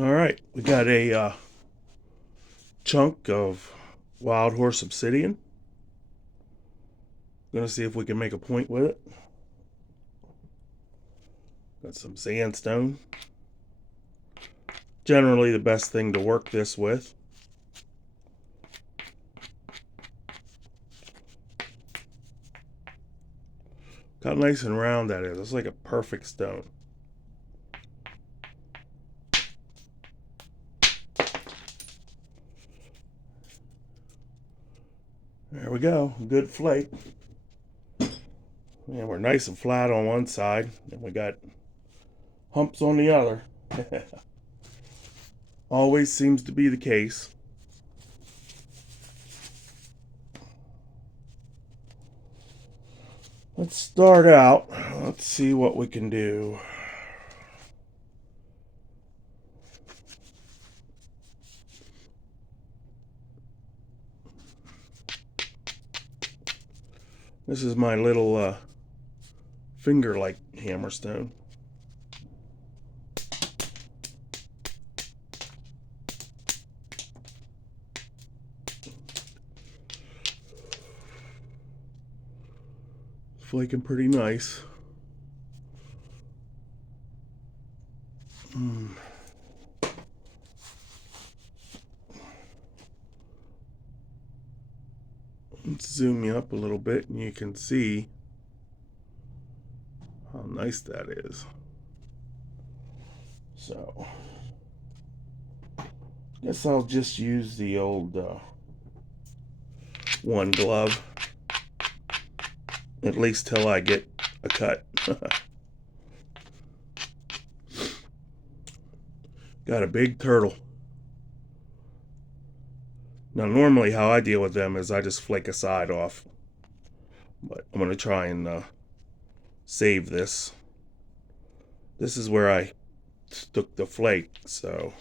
All right, we got a chunk of Wildhorse obsidian. Gonna see if we can make a point with it. Got some sandstone. Generally the best thing to work this with. Got nice and round that is. It's like a perfect stone. There we go. Good flake. And we're nice and flat on one side, and we got humps on the other. Always seems to be the case. Let's start out. Let's see what we can do. This is my little finger-like hammerstone. Flaking pretty nice. Let's zoom you up a little bit and you can see how nice that is. So, guess I'll just use the old one glove, at least till I get a cut. Got a big turtle. Now normally how I deal with them is I just flake a side off, but I'm going to try and save this. This is where I stuck the flake, so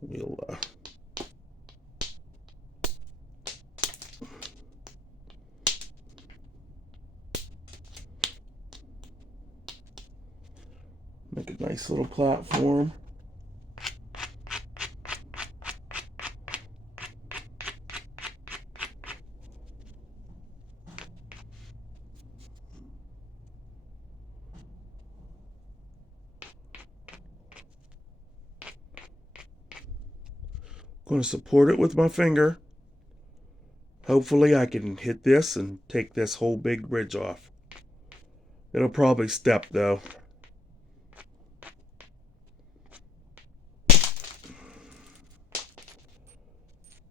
we'll make a nice little platform. I'm going to support it with my finger. Hopefully I can hit this and take this whole big ridge off. It'll probably step though.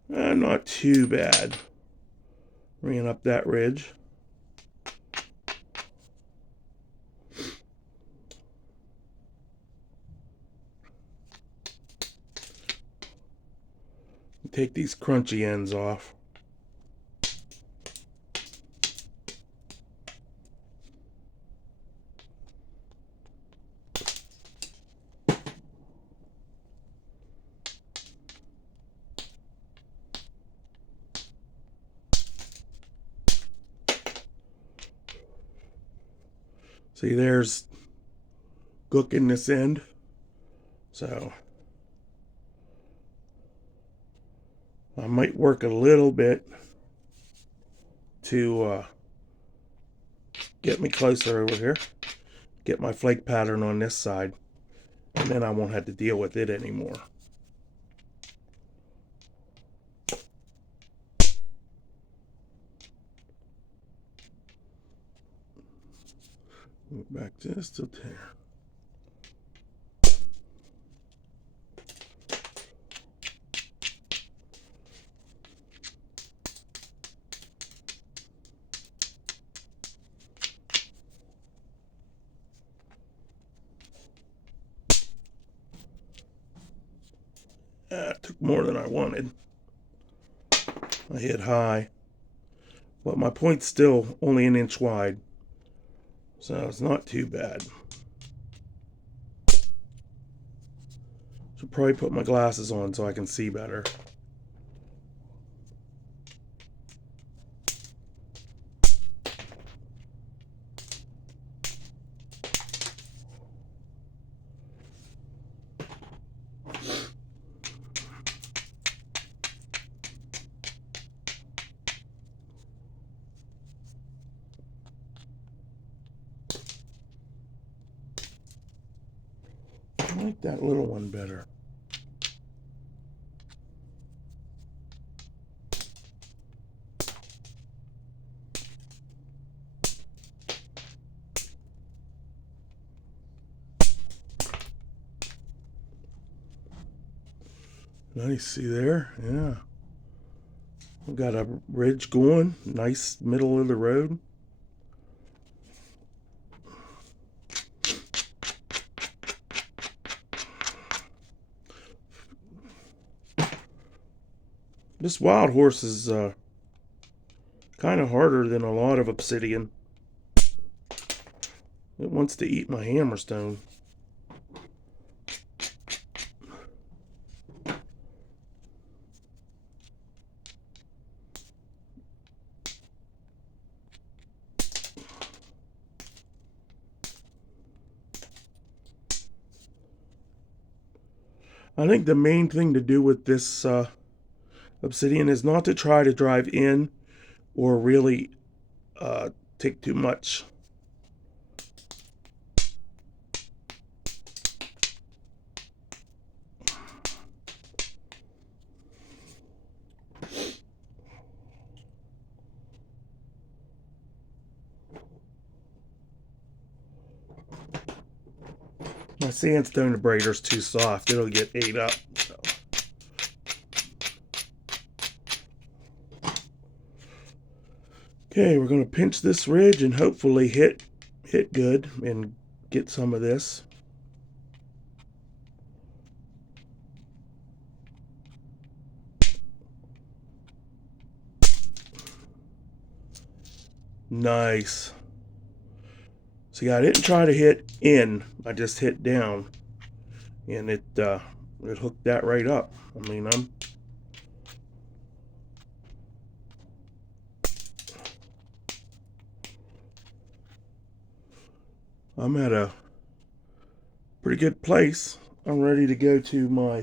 Not too bad. Bringing up that ridge. Take these crunchy ends off. See, there's gook in this end. So I might work a little bit to get me closer over here. Get my flake pattern on this side. And then I won't have to deal with it anymore. Move back just a tear. That took more than I wanted. I hit high, but my point's still only an inch wide, so it's not too bad. Should probably put my glasses on so I can see better. like that little one better. Nice, see there? Yeah. We've got a ridge going, nice middle of the road. This wild horse is kind of harder than a lot of obsidian. It wants to eat my hammerstone. I think the main thing to do with this obsidian is not to try to drive in or really take too much. My sandstone abrader's too soft. It'll get ate up. So. Okay, we're going to pinch this ridge and hopefully hit good and get some of this. Nice. See, I didn't try to hit in. I just hit down, and it hooked that right up. I mean, I'm at a pretty good place. I'm ready to go to my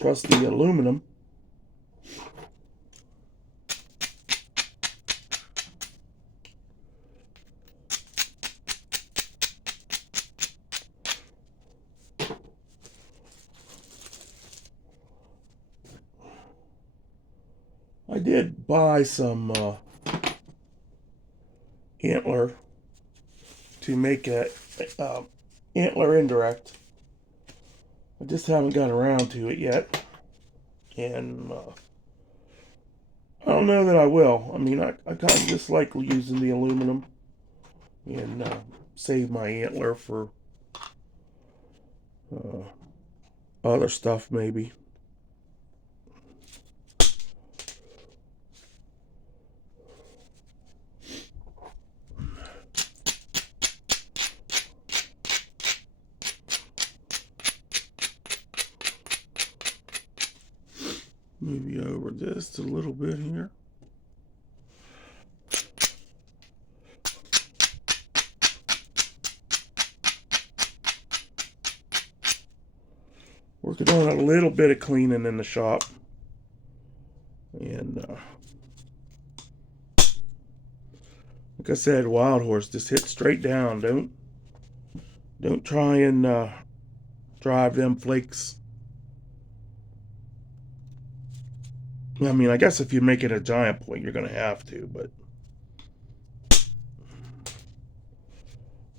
trusty aluminum. I did buy some antler to make a antler indirect. I just haven't got around to it yet, and I don't know that I will. I mean, I kind of just like using the aluminum and save my antler for other stuff maybe. Maybe over just a little bit here. Working on a little bit of cleaning in the shop. And like I said, Wildhorse, just hit straight down. Don't try and drive them flakes. I mean, I guess if you make it a giant point, you're going to have to, but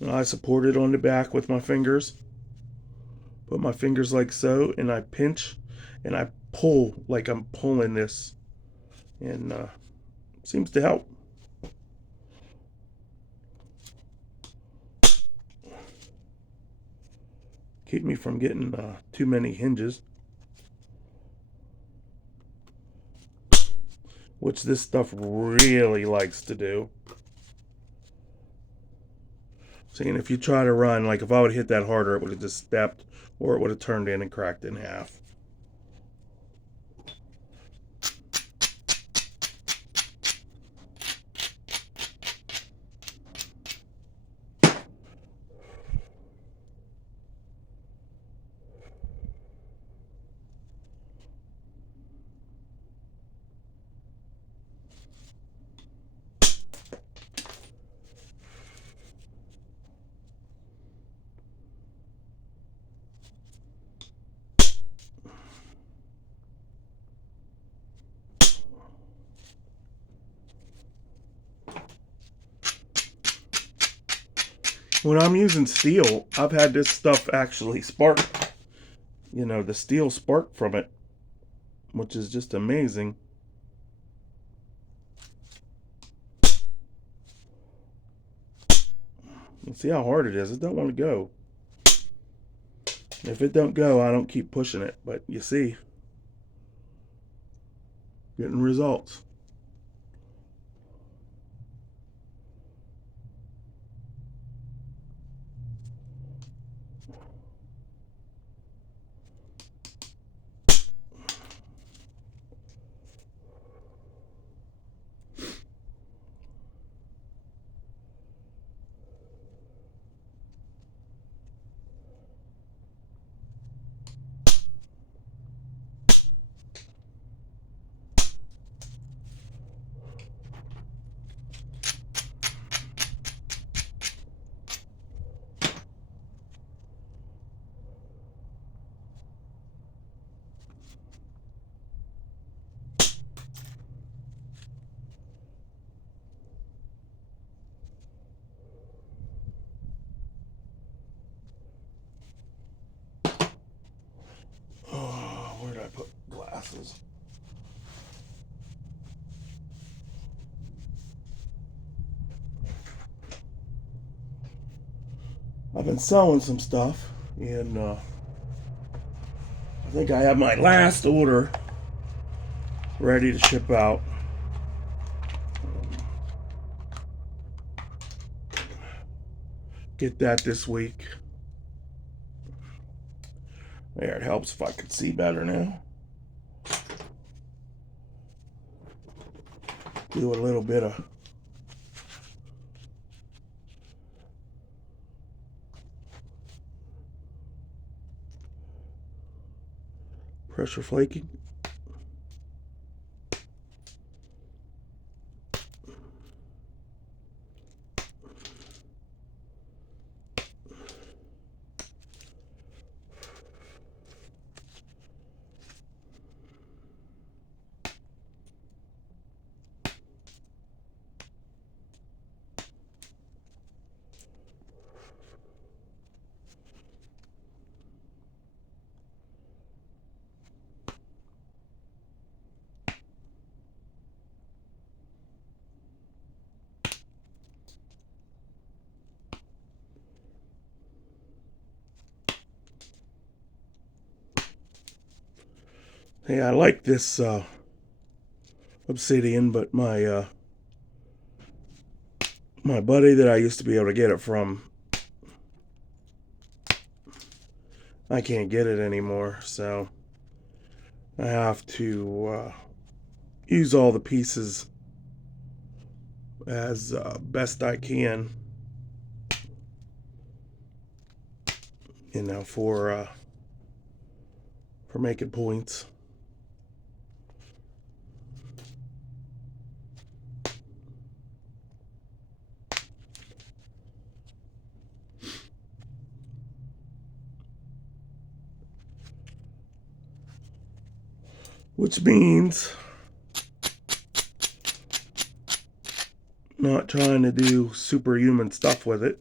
I support it on the back with my fingers. Put my fingers like so, and I pinch, and I pull like I'm pulling this, and seems to help. Keep me from getting too many hinges. Which this stuff really likes to do. See, and if you try to run, like if I would have hit that harder, it would have just stepped, or it would have turned in and cracked in half. When I'm using steel, I've had this stuff actually spark. You know, the steel spark from it, which is just amazing. You see how hard it is. It don't want to go. If it don't go, I don't keep pushing it. But you see, getting results. Oh, where did I put glasses? I've been selling some stuff, and I think I have my last order ready to ship out. Get that this week. There, it helps if I can see better now. Do a little bit of pressure flaking. Hey, I like this obsidian, but my buddy that I used to be able to get it from, I can't get it anymore, so I have to use all the pieces as best I can, you know, for making points. Which means not trying to do superhuman stuff with it.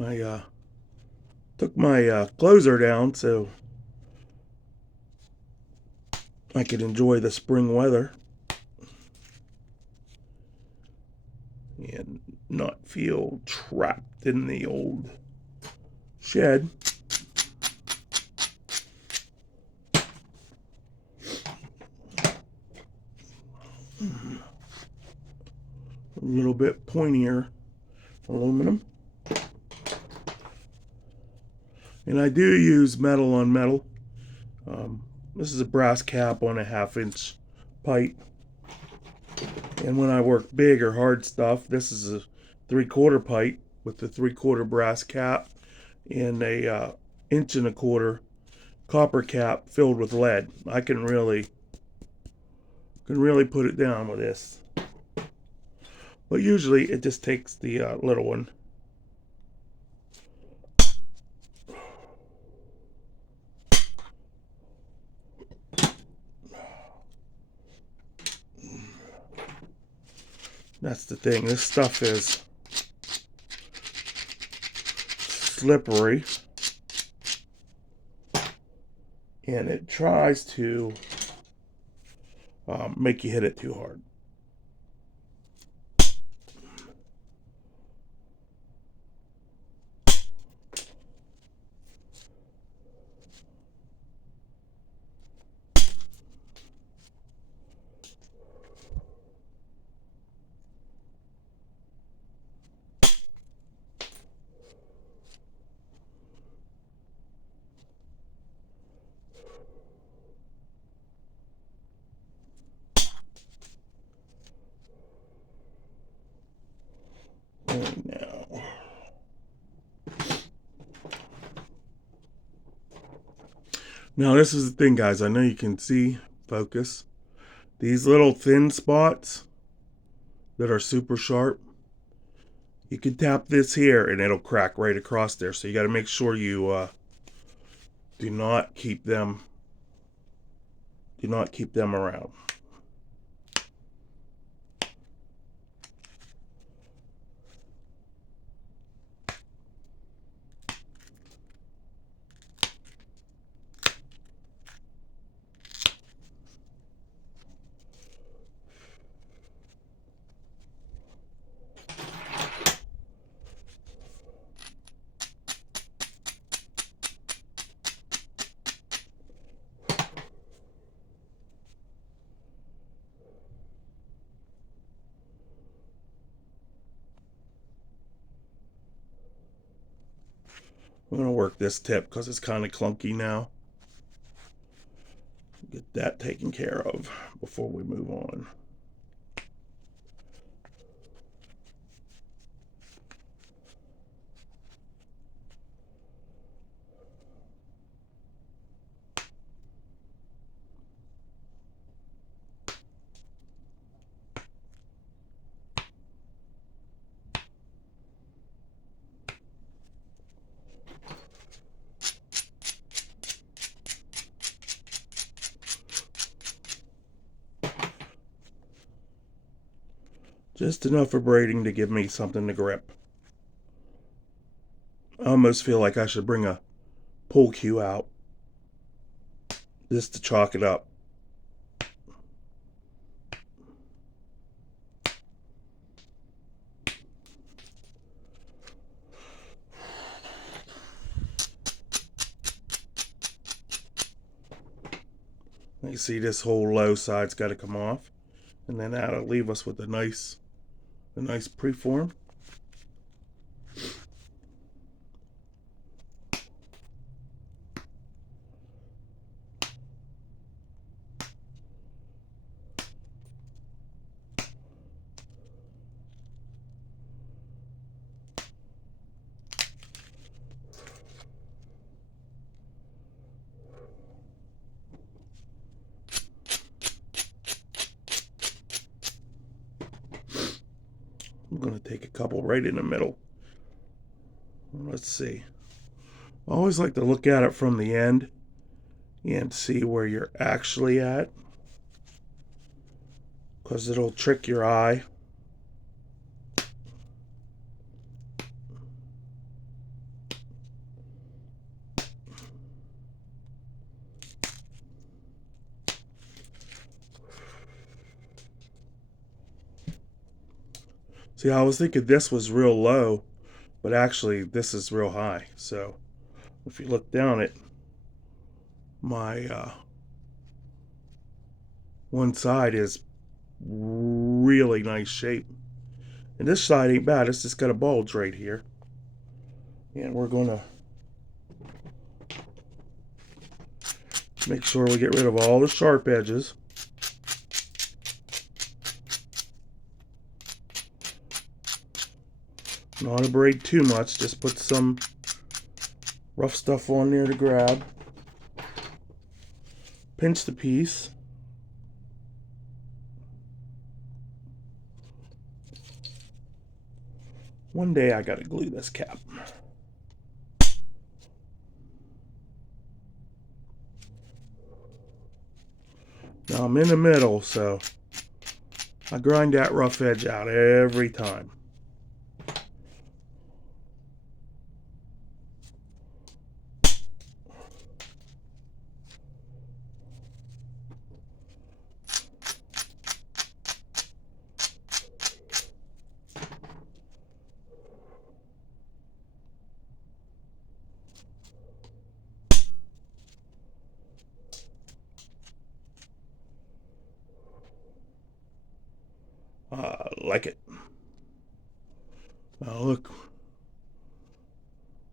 I took my closer down so I could enjoy the spring weather and not feel trapped in the old shed. A little bit pointier aluminum. And I do use metal on metal. This is a brass cap on a 1/2-inch pipe. And when I work big or hard stuff, this is a 3/4 pipe with the 3/4 brass cap and a 1.25 inch copper cap filled with lead. I can really put it down with this. But usually it just takes the little one. That's the thing. This stuff is slippery. And it tries to make you hit it too hard. Now this is the thing, guys. I know you can see, focus. These little thin spots that are super sharp, you can tap this here and it'll crack right across there. So you got to make sure you do not keep them around. I'm going to work this tip because it's kind of clunky now. Get that taken care of before we move on. Just enough of braiding to give me something to grip. I almost feel like I should bring a pull cue out just to chalk it up. You see this whole low side's got to come off, and then that'll leave us with a nice preform. I'm going to take a couple right in the middle. Let's see. I always like to look at it from the end and see where you're actually at, because it'll trick your eye. See, I was thinking this was real low, but actually this is real high. So if you look down at my one side is really nice shape, and this side ain't bad. It's just got a bulge right here, and we're gonna Make sure we get rid of all the sharp edges. Not abrade too much, just put some rough stuff on there to grab. Pinch the piece. One day I gotta glue this cap. Now I'm in the middle, so I grind that rough edge out every time. Like it. Now look,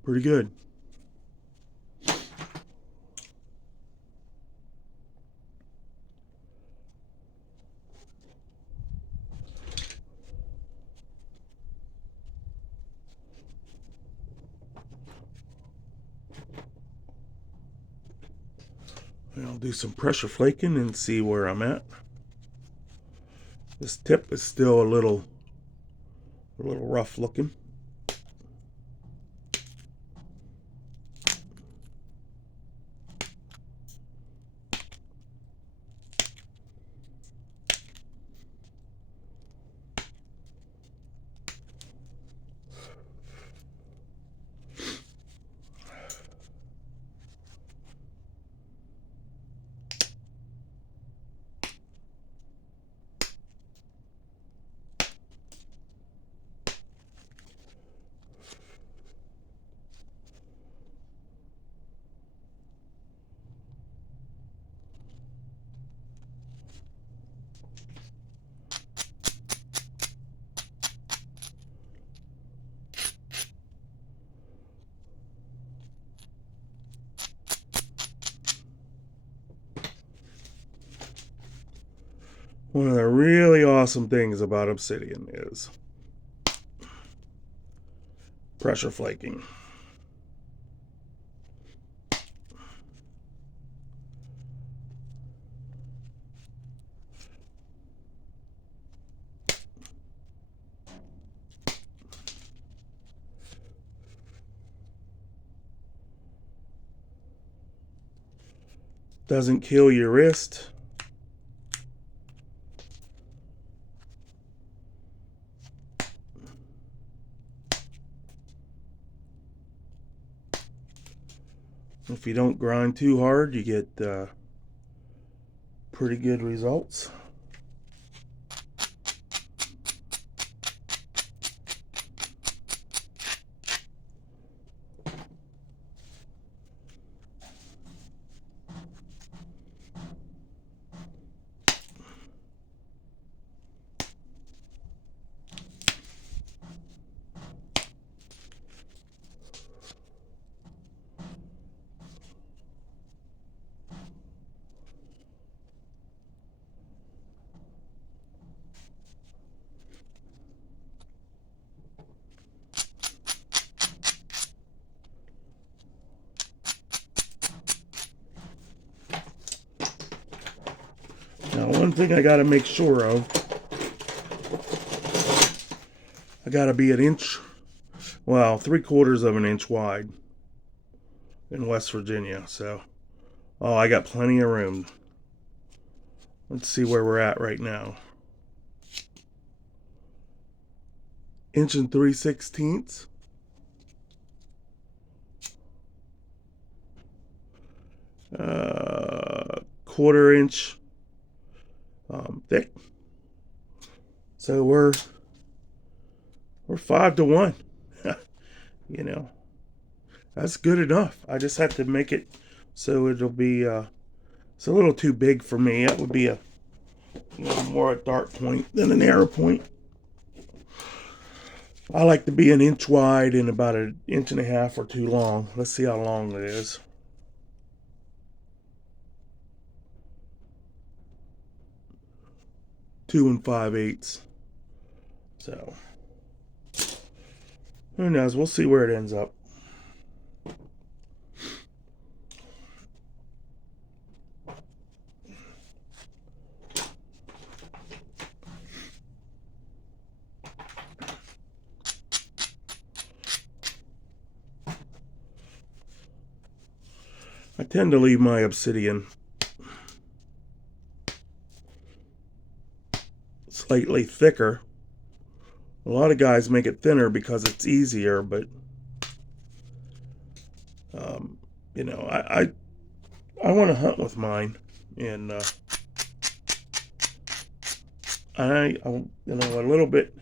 pretty good. I'll do some pressure flaking and see where I'm at. This tip is still a little rough looking. One of the really awesome things about obsidian is pressure flaking. Doesn't kill your wrist. If you don't grind too hard, you get pretty good results. Now, one thing I got to make sure of, I got to be an inch, well, 3/4 of an inch wide in West Virginia. So, oh, I got plenty of room. Let's see where we're at right now. 1 3/16. Quarter inch thick. So we're 5-to-1. You know, that's good enough. I just have to make it so it'll be it's a little too big for me. That would be a more a dark point than a narrow point. I like to be an inch wide and about 1.5 inches or 2 long. Let's see how long it is. 2 5/8. So who knows? We'll see where it ends up. I tend to leave my obsidian slightly thicker. A lot of guys make it thinner because it's easier, but you know, I want to hunt with mine, and I you know, a little bit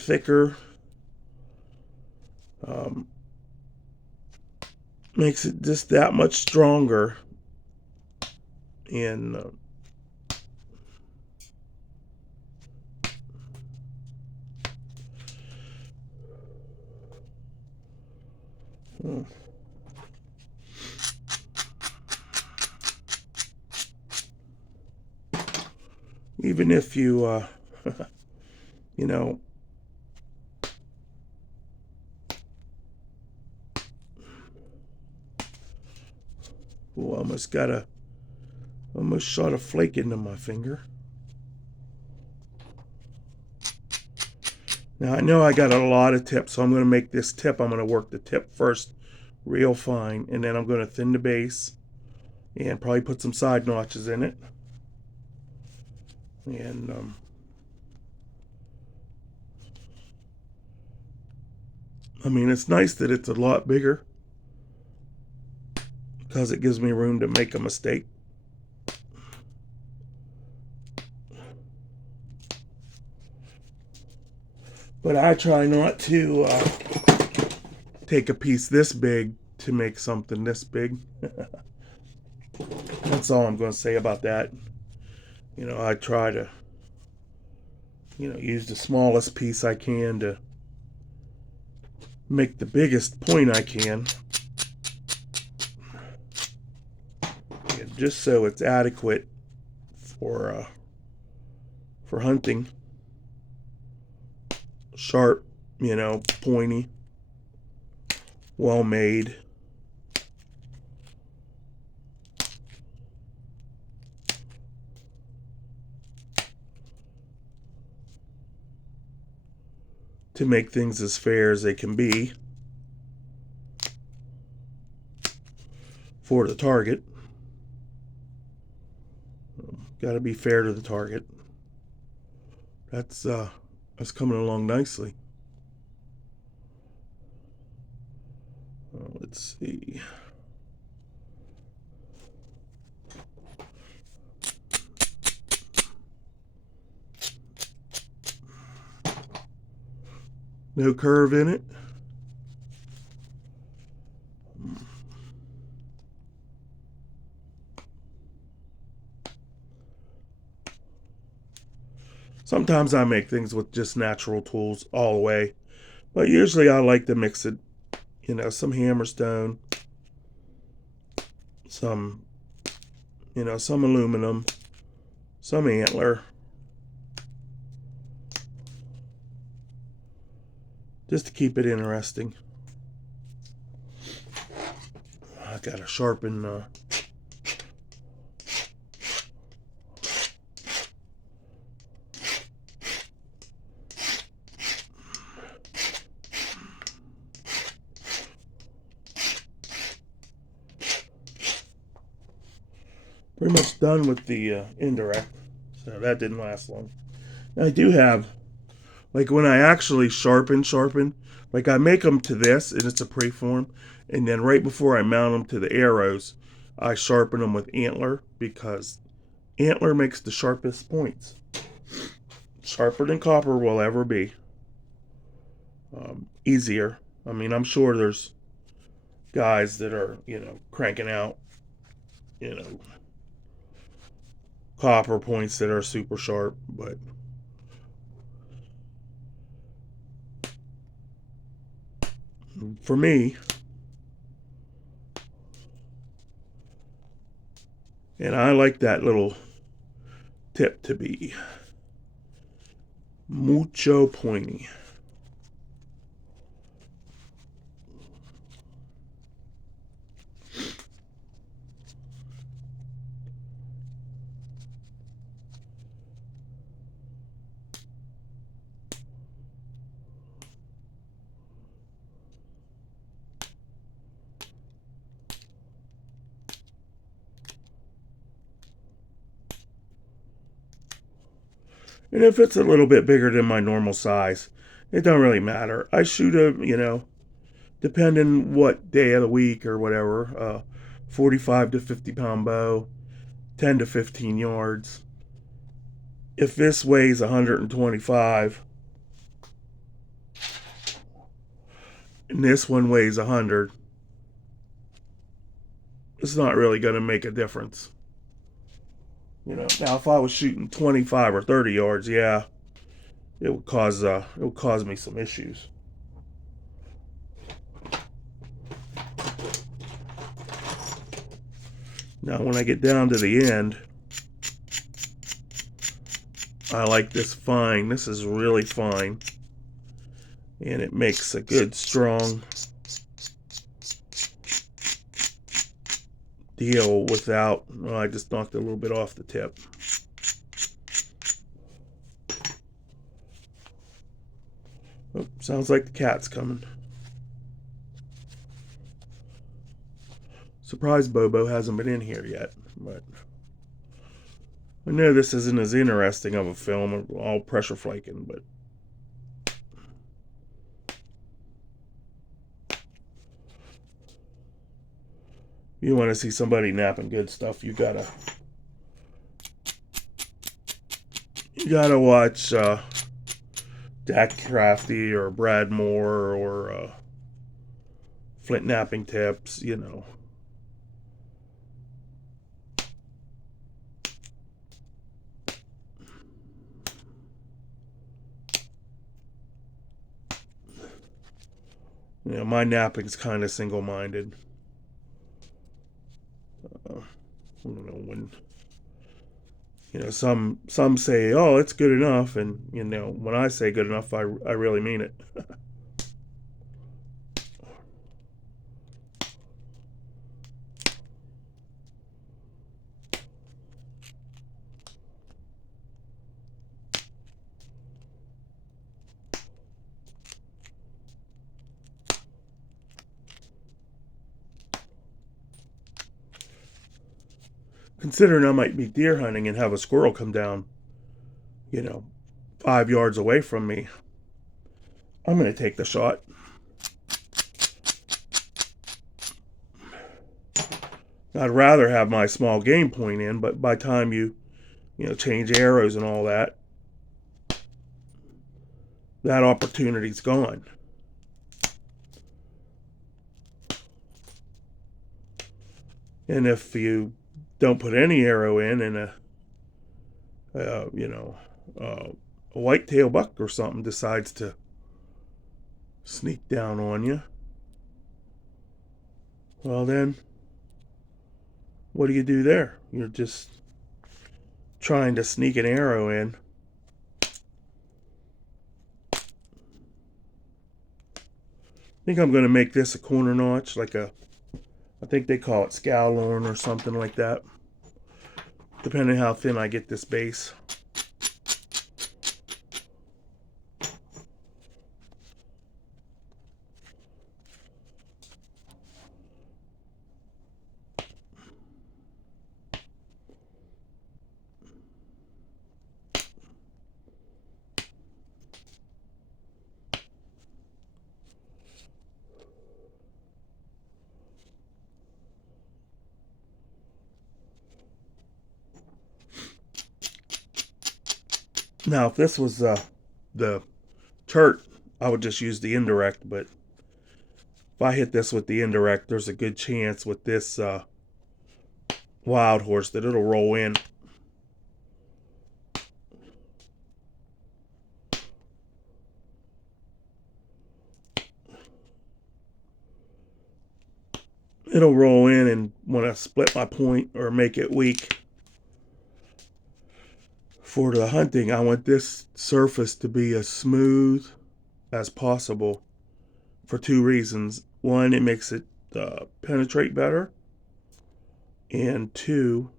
thicker makes it just that much stronger, and even if you you know, ooh, almost shot a flake into my finger. Now I know I got a lot of tips, so I'm going to make this tip. I'm going to work the tip first real fine, and then I'm going to thin the base and probably put some side notches in it. And I mean, it's nice that it's a lot bigger because it gives me room to make a mistake. But I try not to take a piece this big to make something this big. That's all I'm going to say about that. You know, I try to, you know, use the smallest piece I can to make the biggest point I can. And just so it's adequate for hunting. Sharp, you know, pointy, well made. To make things as fair as they can be for the target. Got to be fair to the target. That's coming along nicely. Let's see. No curve in it. Sometimes I make things with just natural tools all the way, but usually I like to mix it, you know, some hammerstone, some, you know, some aluminum, some antler, just to keep it interesting. I gotta sharpen pretty much done with the indirect, so that didn't last long. I do have, like when I actually sharpen, like I make them to this, and it's a preform, and then right before I mount them to the arrows, I sharpen them with antler, because antler makes the sharpest points. Sharper than copper will ever be. Easier. I mean, I'm sure there's guys that are, you know, cranking out, you know, copper points that are super sharp, but for me, and I like that little tip to be Mucho pointy. And if it's a little bit bigger than my normal size, it don't really matter. I shoot depending what day of the week or whatever, 45 to 50 pound bow, 10 to 15 yards. If this weighs 125 and this one weighs 100, it's not really going to make a difference. Now if I was shooting 25 or 30 yards, yeah, it would cause me some issues. Now when I get down to the end, I like this fine. This is really fine. And it makes a good strong deal without, I just knocked a little bit off the tip. Oh, sounds like the cat's coming. Surprised Bobo hasn't been in here yet, but I know this isn't as interesting of a film, all pressure flaking, but you want to see somebody napping good stuff, you gotta watch Dak Crafty or Brad Moore or Flint Napping Tips, my napping's kind of single-minded. I don't know when. Some say, "Oh, it's good enough," and when I say good enough, I really mean it. Considering I might be deer hunting and have a squirrel come down, 5 yards away from me, I'm going to take the shot. I'd rather have my small game point in, but by the time you change arrows and all that, that opportunity's gone. And if you don't put any arrow in and a whitetail buck or something decides to sneak down on you, well then, what do you do there? You're just trying to sneak an arrow in. I think I'm going to make this a corner notch, I think they call it scowlorn or something like that, depending on how thin I get this base. Now, if this was the Turt, I would just use the indirect, but if I hit this with the indirect, there's a good chance with this Wildhorse that it'll roll in. It'll roll in and want to split my point or make it weak For the hunting, I want this surface to be as smooth as possible for two reasons. One, it makes it penetrate better, and two,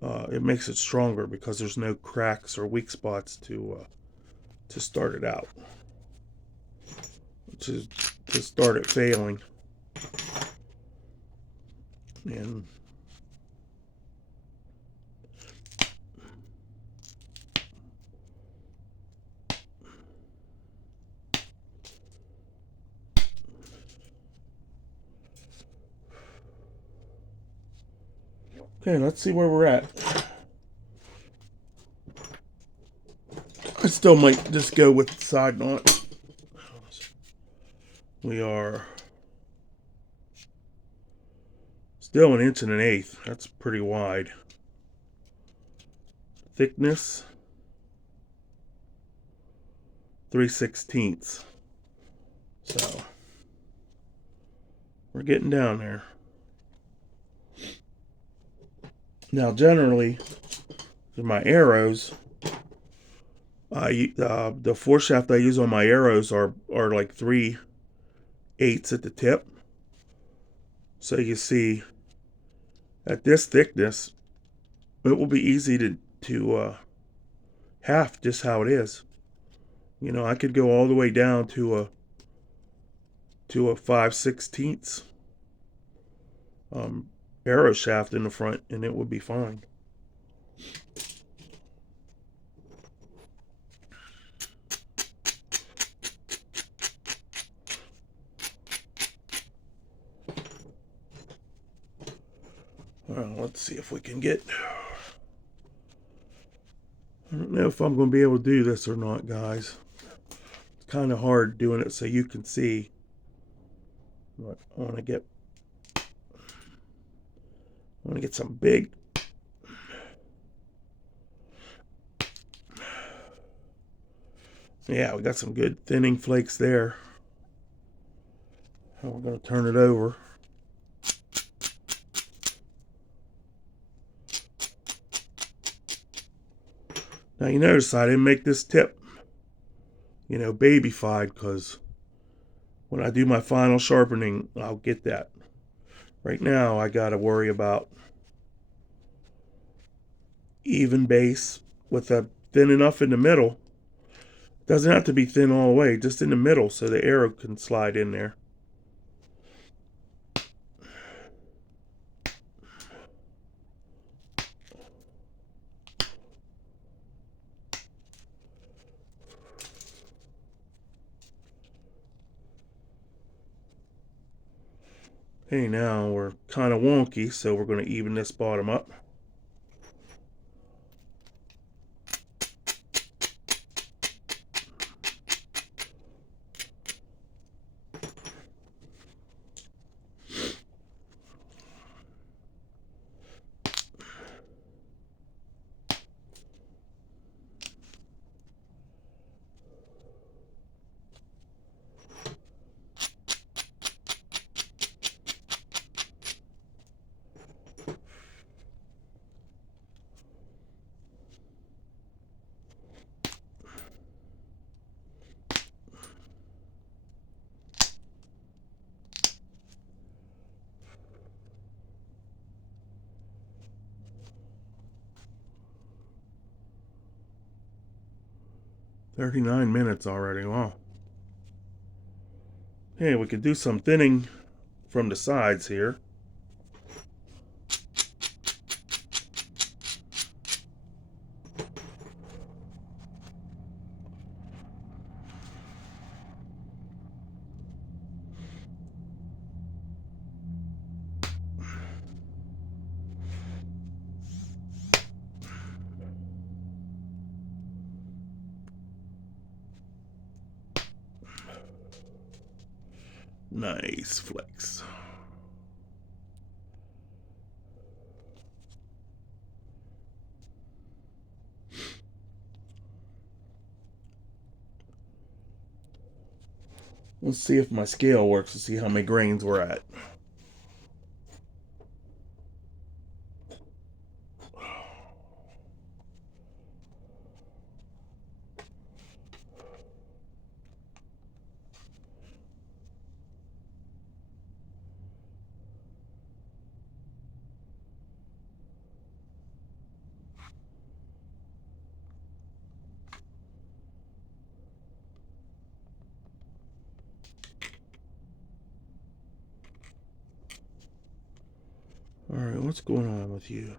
it makes it stronger because there's no cracks or weak spots to start it out, to start it failing. And okay, let's see where we're at. I still might just go with the side knot. We are still 1.1 inches. That's pretty wide. Thickness 3/16. So we're getting down there. Now, generally, my arrows, the foreshaft I use on my arrows are like 3/8 at the tip. So you see, at this thickness, it will be easy to half just how it is. You know, I could go all the way down to a 5/16 arrow shaft in the front, and it would be fine. Well, let's see if we can get. I don't know if I'm going to be able to do this or not, guys. It's kind of hard doing it so you can see. But I want to get some big. Yeah, we got some good thinning flakes there. And we're going to turn it over. Now you notice I didn't make this tip, babyfied, because when I do my final sharpening, I'll get that. Right now, I got to worry about even base with a thin enough in the middle. Doesn't have to be thin all the way, just in the middle so the arrow can slide in there. Okay, now we're kind of wonky, so we're going to even this bottom up. "39 minutes already, wow." Hey, we could do some thinning from the sides here. Nice flex. Let's see if my scale works to see how many grains we're at. What's going on with you?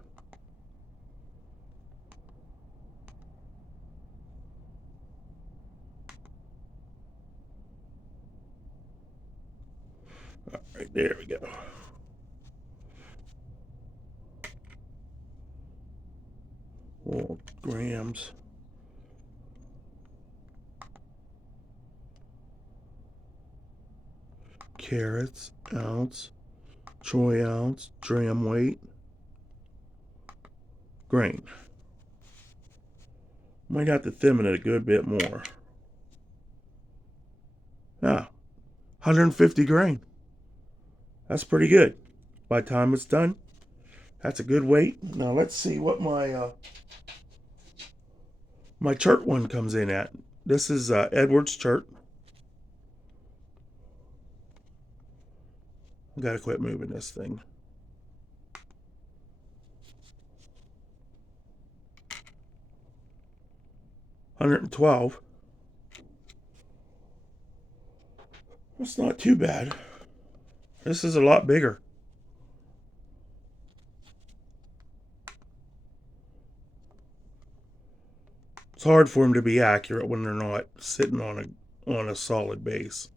All right, there we go. Oh, grams. Carrots, ounce. Troy ounce, dram weight. Grain. Might have to thin it a good bit more. Ah, 150 grain. That's pretty good. By the time it's done, that's a good weight. Now let's see what my chert one comes in at. This is Edwards chert. I gotta quit moving this thing. $112. That's not too bad. This is a lot bigger. It's hard for them to be accurate when they're not sitting on a solid base.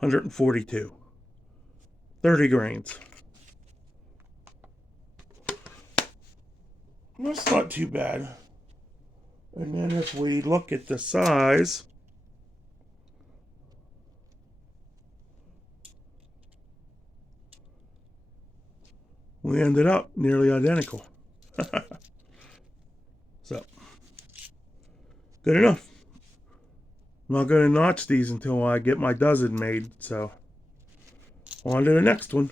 142. 30 grains. That's not too bad. And then if we look at the size, we ended up nearly identical. So, good enough. I'm not going to notch these until I get my dozen made, so on to the next one.